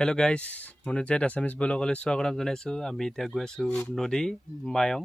Hello guys, Monujed Assamese blogলৈ স্বাগতম জনাইছো। আমি এতিয়া গৈ আছো নদী মায়ং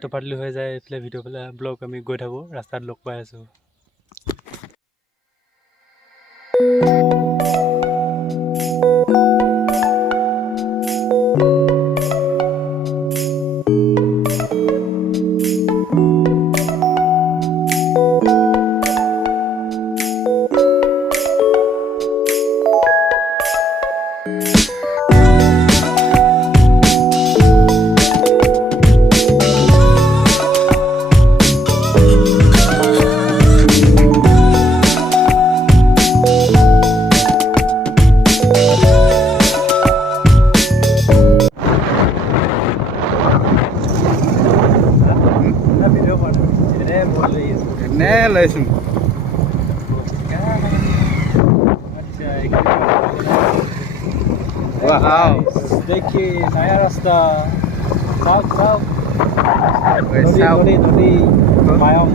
টপাতলি হৈ যায় এইফালে ভিডিঅ' ব্লগ আমি গৈ থাকো ৰাস্তাত লগ পাই আছো। Wow. देखिए नया रास्ता साउथ नदी मायंग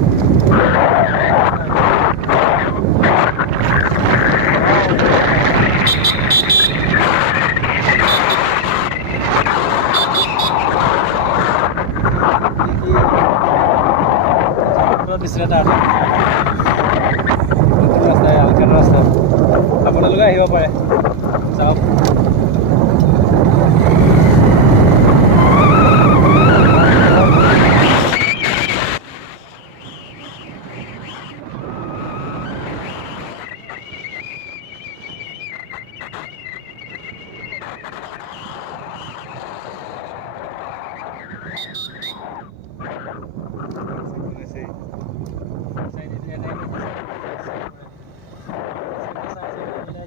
रास्ता আপোনালোকে আহিব পাৰে যাওক।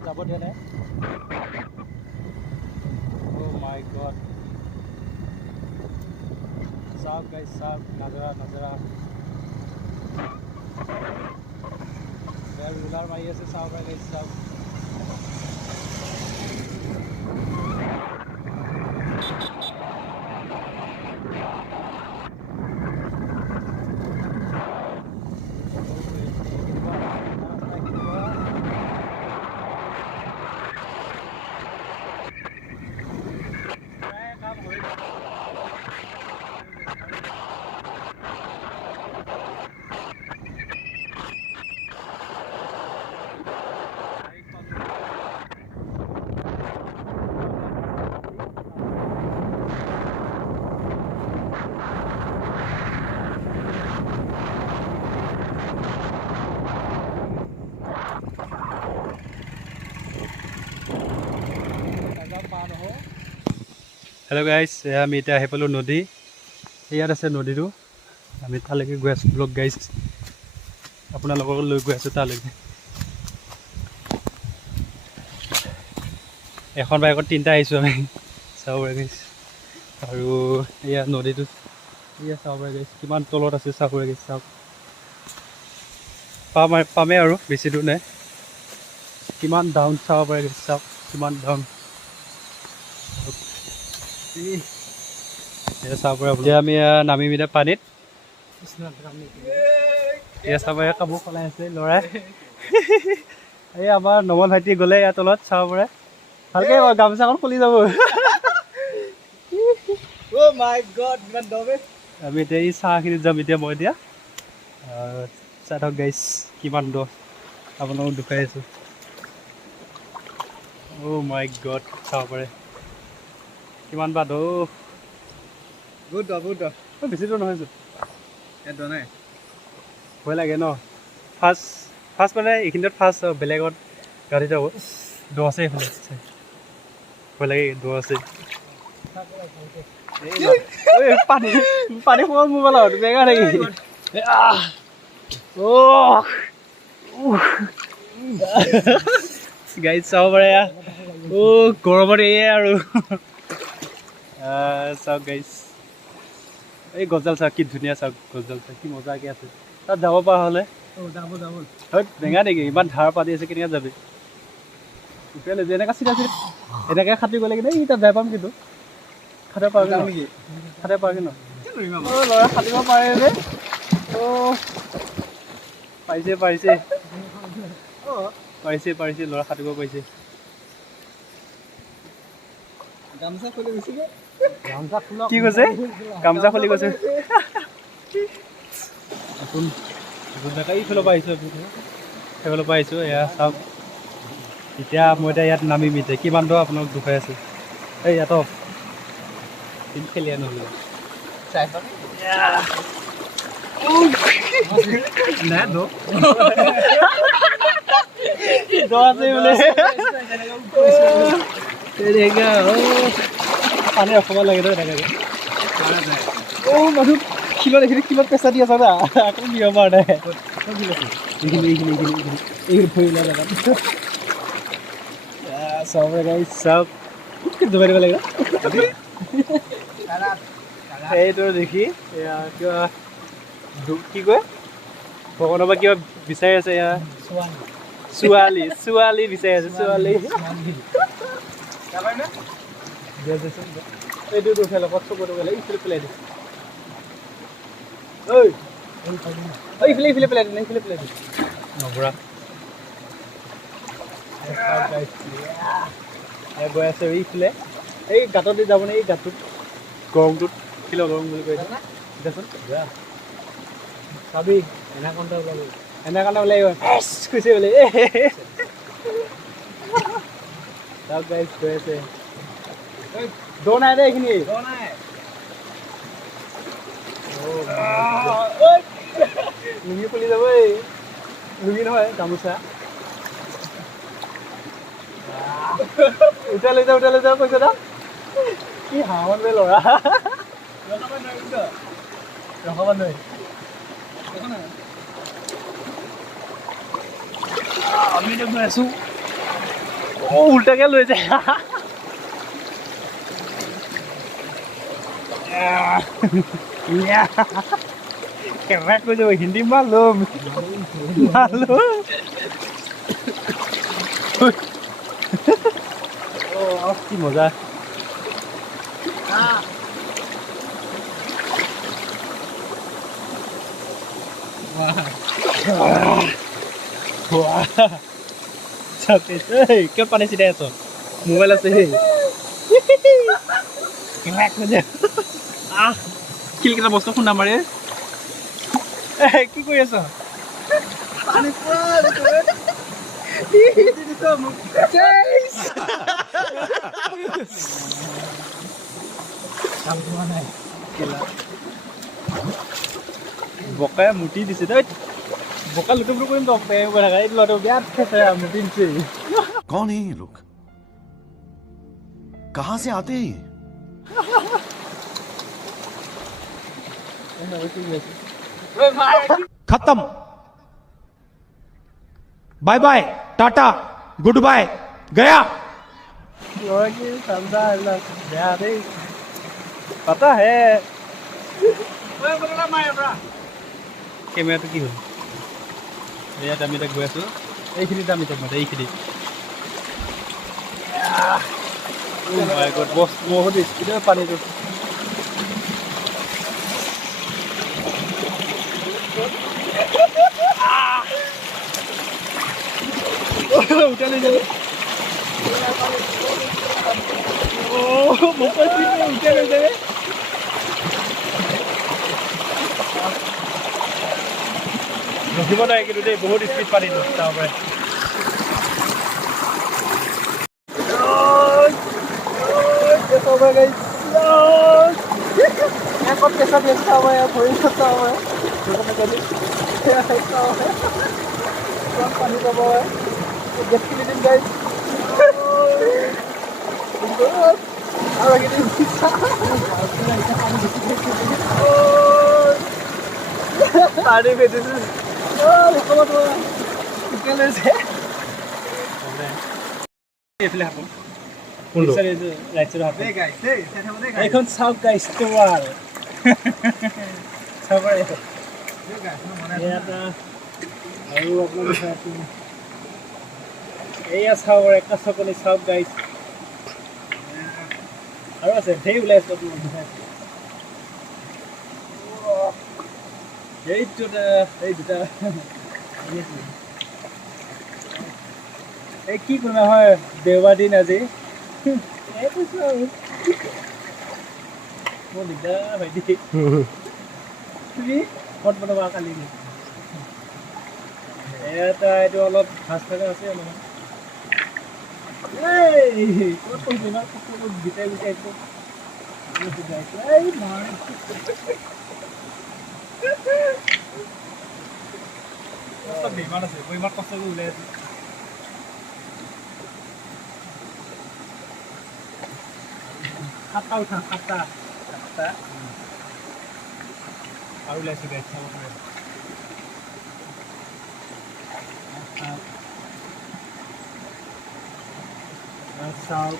যাব দিয়া নাই। Oh my god. চাওক গাইস চাওক নজৰা ৰুলাৰ মাৰি আছে চাওক গাইস চাওক। হেল্ল' গাইজ, আমি এতিয়া আহি পালোঁ নদী। ইয়াত আছে নদীটো, আমি তালৈকে গৈ আছোঁ ব্লগ গাইজ। আপোনালোকক লৈ গৈ আছোঁ তালৈকে। এখন বাইকত তিনিটা আহিছোঁ আমি, চাব পাৰে গাইজ। আৰু এয়া নদীটো এয়া চাব পাৰে গাইজ, কিমান তলত আছে চাব পাৰে গাইজ। চাওক পামেই আৰু বেছি দূৰ নাই। কিমান ডাউন চাব পাৰে গাইজ, চাওক কিমান ডাউন। চাব পাৰে এতিয়া আমি নামিম এতিয়া পানীত। এয়া চাব পাৰে কাপোৰ সলাই আছে ল'ৰাই। এই আমাৰ নমল ভাইটি গ'লে ইয়াৰ তলত চাব পাৰে। ভালকে গামোচাখন খুলি যাব। আমি এতিয়া এই চাহখিনিত যাম এতিয়া মই এতিয়া চাই থাকক গাইছ কিমান দ আপোনালোকক দেখুৱাই আছোঁ। অ' মাই গড চাব পাৰে কিমান বাদ। বহুত বেছি দূৰ নহয়চোন, ভয় লাগে ন। ফাৰ্ষ্ট মানে এইখিনিত ফাৰ্ষ্ট বেলেগত গাড়ী যাব দ আছে এইফালে, ভয় লাগে দ আছে। পানী সোমাব মোবাইলত বেগা থাকি গাড়ীত চাব পাৰে। গৰমত এয়ে আৰু চাওক গাইজ, এই গছডাল চাওক কি ধুনীয়া। চাওক গছডাল চাওক কি মজাকৈ আছে। তাত যাব পৰা হ'লে বেঙা নেকি, ইমান ধাৰ পাতি আছে কেনেকৈ যাবি। এনেকৈ চিধা এনেকৈ সাঁতুৰি গ'লে কিন্তু এই তাত যাই পাম। কিন্তু খাটিব পাৰগৈ নেকি, খাটিব পাৰগৈ ন ল'ৰা সাঁতুৰিব পাৰে যে। পাৰিছে ল'ৰা সাঁতুৰিব পাৰিছে। কি কৈছে গামোচা খুলি গৈছে নতুন এইফালৰ পৰা আহিছোঁ সেইফালৰ পৰা আহিছোঁ এয়া চাওক এতিয়া মই এতিয়া ইয়াত নামিম এতিয়া কিমান দূৰ আপোনাক দুখাই আছোঁ এই ইয়াত খেলি নহ'লে নাই দ আছে বোলে পানী অসমত লাগে এনেকৈ মানুহ শিলত এইখিনি শিলত পেচা দি আছা না আকৌ নিব পৰা নাই এইখিনি ভৰি লোৱা জেগাত চাওক জমাই দিব লাগিব সেইটো দেখি এয়া কিবা কি কয় ভগৱানৰ পৰা কিবা বিচাৰি আছে এয়া ছোৱালী বিচাৰি আছে ছোৱালী এইটো উঠাই লওক চকুটো গ'লে ইফালে পেলাই দিম ইফালে পেলাই দিম ইফালে পেলাই দিম নবৰা গৈ আছে এইফালে এই গাঁতত যাব নে এই গাঁতটোত গৰমটোত কিলো গৰম বুলি কৈ দেচোন চাবি এনাকণ্টা ওলাই কৈছে বোলে চাওক গাইছ গৈ আছে দ নাই দে এইখিনি লুঙি খুলি যাব এই লুঙি নহয় গামোচা উঠাই লৈ যাওঁ কৈছে না কি হাঁহন বে ল'ৰা ৰখাব নোৱাৰি আমি গৈ আছোঁ উল্টাকে লৈ যায় কেমেৰা কৈ যাব হিন্দী মালুম কি মজা কিয় পানী চিধাই আছ মোবাইল আছে শিলকেইটা বস্তু খুন্দা মাৰে কি কৰি আছ বকাই মুটি দিছে দেই বোকা লুটুম কৰিম ল'ৰাটো বেয়া খেছে মুটি দিছে कौन है ये लोग कहां से आते हैं खत्म bye bye ta-ta good bye गया पता है কেমেৰাটো কি হ'ল ইয়াত আমি এতিয়া গৈ আছোঁ এইখিনিত আমি এইখিনি বহুত স্পীডত পানীটো উঠাই লৈ যাবি উঠাই লৈ যাবি ৰখিব নাই কিন্তু দেই বহুত স্পীড পানীটো তাৰ পৰাই कैसा देखता हुआ है थोड़ी सकता हुआ है पानी का हुआ है डेस्टिनेशन गाइस पानी में दिस এখন চাওক গাইছ তোমাৰ আৰু আপোনালোক এয়া চাওক একটা চকলি চাওক গাইছ আৰু আছে ঢেৰ ওলাই আছে এই দুটা এই কি কৰিম হয় দেওবাৰ দিন আজি Mau lidah ভাইটি তুমি কত বনাবা কালি নি এটা এইটো অলপ ভাজ থকা আছে অলপমান এই কত কৈছে না কত বিটাই বিটাই এইটো এই মাৰ কত বেমাৰ আছে বেমাৰ কষ্ট কৰি উলাই আছে খাতা উঠা খাতা খাতা আৰু লাইছে গাইছ চাব পাৰে চাও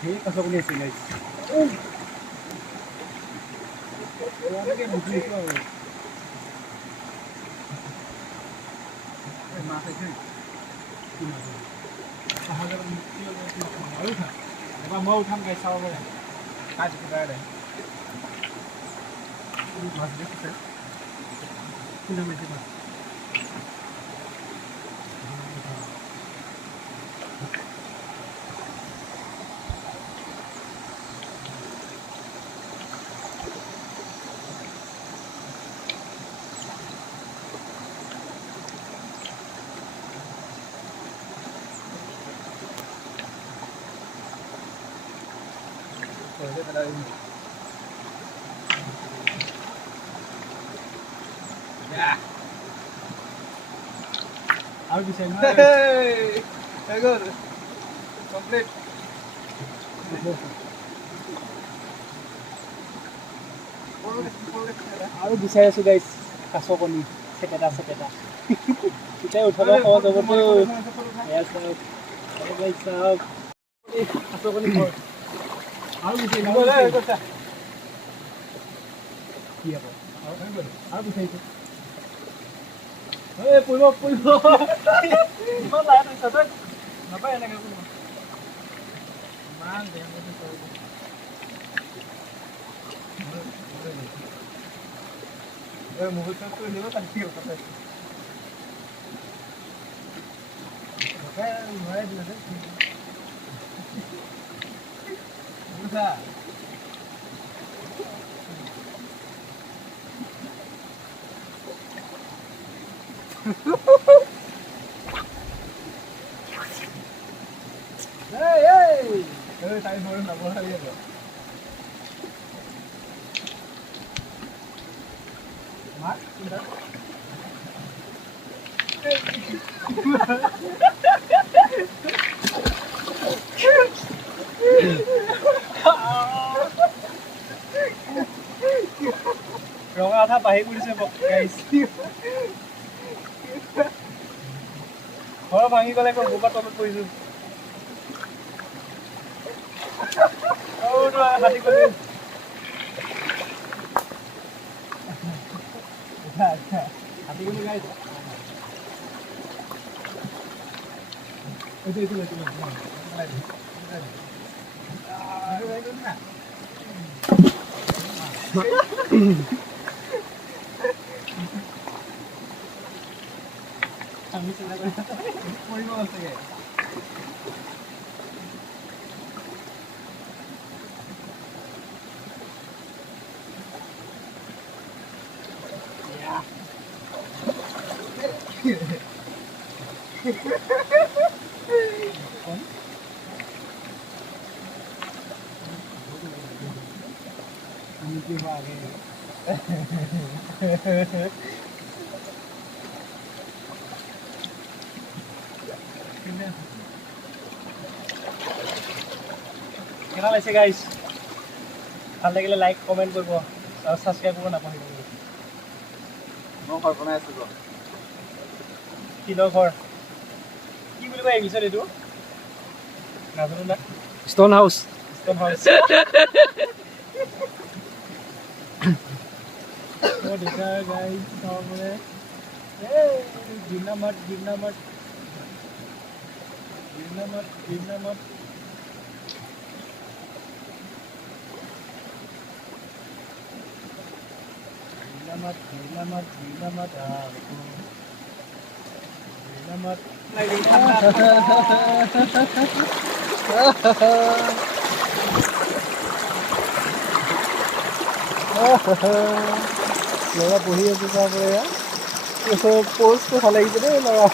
हे कसं कोणी असेल गाइस यार बुझली तो मासे छै की मासे सहागर मुक्ति और था एबा मौ उठाम गाइस चाव बरे आज के गाडे मास देखते किना में छै How do you say no? Hey, very good. Complete. আৰু বিচাৰি আছো গাইছ কাছ কণী চেকেটা চেকেটা এতিয়া উঠাব সহজ হ'ব তো এয়া চাওক গাইছ চাওক কাছ কণী ঘৰ আৰু বিচাৰি কি হ'ব আৰু বিচাৰিছো এই পৰিব পৰিব ইমান লাইট হৈছে তই নাপায় এনেকৈ কোনো ইমান বেয়া হৈছে তই এই মুহূৰ্তত তই নিব তাত কি কথা আছে নোৱাৰে দিলে দে বুঝা Hey, hey! Hey, tayo mo rin na bola yan. Mark, tidak. Rong ata pahi kulise bok guys. Hor bhangi gole ko buka tomat poisu. Oh, no, hati ko din. Hati ko din guys. Ito. Kami sila ko. Puri mo sige. কেনা লাগিছে গাইছ ভাল লাগিলে like comment কৰিব আৰু subscribe কৰিব নাপাহৰিব মই ঘৰ বনাই আছো তো কিলৰ ঘৰ কি বুলি কয় ইংলিছত এইটো নাজানো না Stone house. Stone house Oh, দেখা গাইছ চাবলে এই গিনামত ল'ৰা বহি আছে তাৰপৰা এয়া প'জটো ভাল লাগিছে দেই ল'ৰা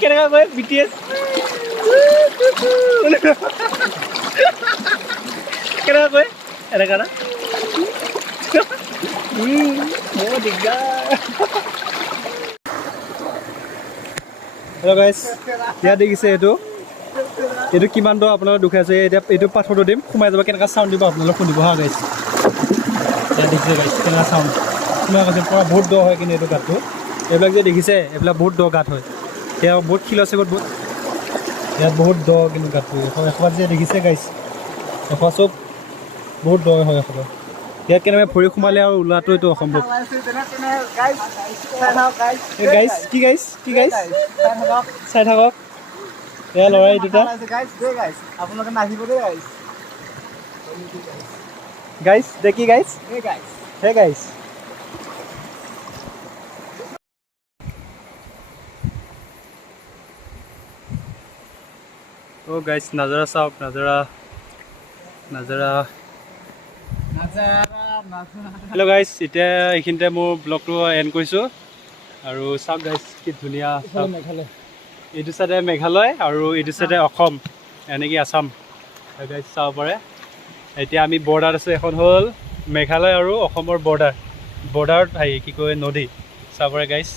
কেনেকুৱা কয় BTS কেনেকুৱা কয় এনেকুৱা না বৰ দিগদাৰ হেল্ল' গাইছ ইয়াত দেখিছে এইটো কিমান দূৰ আপোনালোকে দুখাইছে এতিয়া এইটো পাথৰটো দিম সোমাই যাব কেনেকুৱা চাউণ্ড দিব আপোনালোক শুনিব হা গাইছ ইয়াত দেখিছে গাইছ কেনেকুৱা চাউণ্ড শুনা কৈছে পৰা বহুত দ হয় কিন্তু এইটো গাঁতটো এইবিলাক যে দেখিছে এইবিলাক বহুত দ গাঁত হয় সেয়া বহুত শিল আছে বহুত ইয়াত বহুত দ কিন্তু গাঁতটো এসোপা যে দেখিছে গাইছ এসোপা চব বহুত দ হয় এসোপা ইয়াত কেনেকৈ ভৰি সোমালে আৰু ওলোৱাটো এইটো অসম্ভৱ গাইছ কি গাইছ চাই থাকক এয়া ল'ৰাই দুটা আপোনালোকে নাহিব দেই গাইছ দে কি গাইছ হে গাইছ অ' গাইছ নাজাৰা চাওক নাজাৰা হেল্ল' গাইছ এতিয়া এইখিনিতে মোৰ ব্লগটো এণ্ড কৰিছোঁ আৰু চাওক গাইছ কি ধুনীয়া মেঘালয় এইটো চাইডে মেঘালয় আৰু এইটো চাইডে অসম এনেকৈ আছাম গাইছ চাব পাৰে এতিয়া আমি বৰ্ডাৰত আছোঁ এখন হ'ল মেঘালয় আৰু অসমৰ বৰ্ডাৰত হেৰি কি কয় নদী চাব পাৰে গাইছ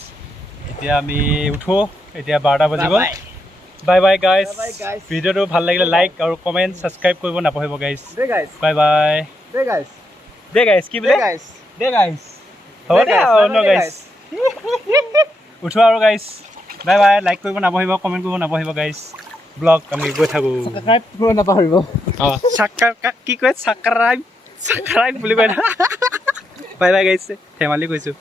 এতিয়া আমি উঠোঁ এতিয়া 12টা বাজিব বাই বাই গাইছ ভিডিঅ'টো ভাল লাগিলে লাইক আৰু কমেণ্ট ছাবস্ক্ৰাইব কৰিব নাপাহৰিব গাইছ বাই বাই দে গাইছ কি বোলে দে গাইছ হ'ব দে ন গাইছ উঠোঁ আৰু গাইছ বাই বাই লাইক কৰিব নাপাহৰিব কমেণ্ট কৰিব নাপাহৰিব গাইছ ব্লগ আমি গৈ থাকোঁ ছাবস্ক্ৰাইব কৰিব নাপাহৰিব অঁ কি কয় ছাবস্ক্ৰাইব বুলি কয় না বাই বাই গাইছ ধেমালি কৈছোঁ